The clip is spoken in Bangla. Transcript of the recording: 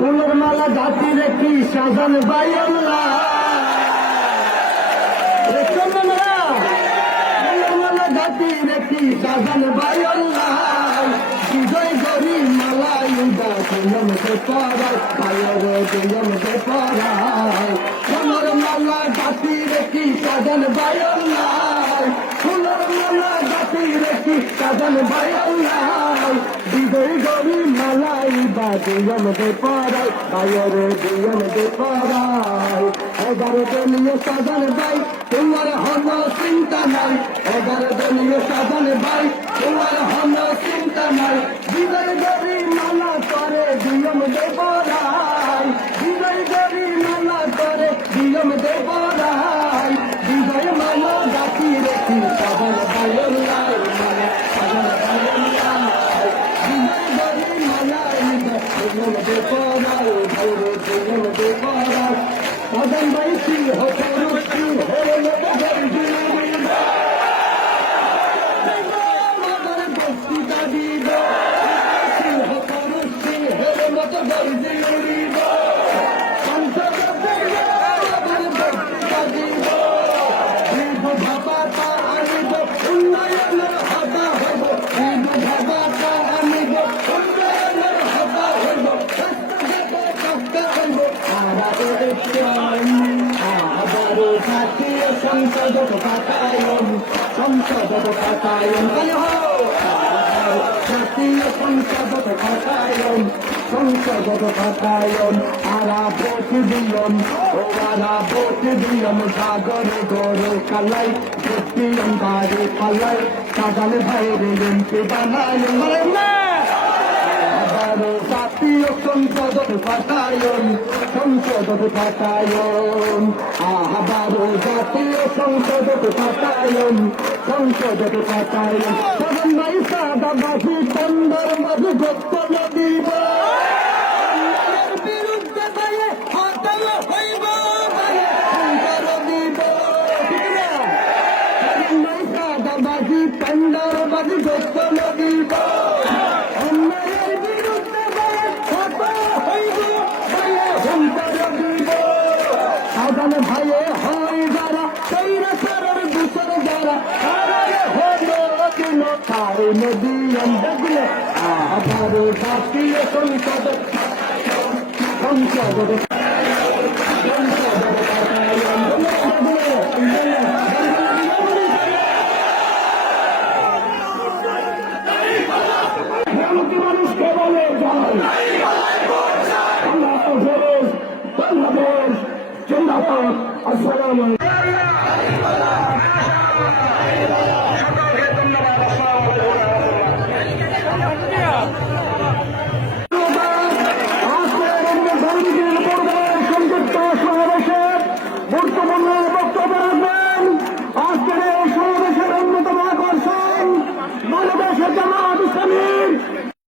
ফুলের মালা গাছি রেখি সাজান ভাই আল্লাহ ফুলের মালা গাছি রেখি সাজান ভাই আল্লাহ বিজয় গরি মালা ইউদা দুয়মকে পরায় ভাইয়ের দুয়মকে পরায় ফুলের মালা গাছি রেখি সাজান ভাই আল্লাহ ফুলের মালা গাছি রেখি সাজান ভাই আল্লাহ বিজয় গরি মালা ইউদা দুয়মকে পরায় ভাইয়ের দুয়মকে পরায় 11 দলীয় সাজান ভাই তোমার হন চিন্তা নাই 11 দলীয় সাজান ভাই তোমার হন চিন্তা নাই বিজয় গরি মালা করে দুয়ম দেবরাই বিজয় গরি মালা করে দুয়ম দেবরাই বিজয় মালা গাছি রেখি সাজান ভাই আল্লাহ সাজান ভাই আল্লাহ বিজয় গরি মালা দুয়ম দেবরাই ভাইরে দুয়ম দেবরাই সাজান ভাই কি হতো রুচি হরে লোক গরি সংসদ পাতায়ন জাতীয় সংসদ পাতায়ন আরা ভোট দিয়ম ও আরা ভোট দিয়ম সাগরে গড়ে কালাই ভোটিয়ম বাড়ি পালাই সাজান ভাইরে এমপি বানায় জাতীয় সংসদ পাতায়ন আবারও জাতীয় সংসদ পাতায়ন সাজান ভাই সাদা বাসি তন্দর মাঝে গোত্তল দিব বিরুদ্ধে ভাইয়ে হাতাল হইব সংকর দিব সাজান ভাই সাদা বাসি তন্দর মাঝে গোত্তল দিব সাজান ভাইয়ে হয় যারা তৈরা সারার দুসর যারা হলো দিল তাই নদীয়ম দেখলে আবার জাতীয় সংসদ মানুষকে বলে বাংলাদেশ জিন্দাবাদ। আসসালামু আলাইকুম।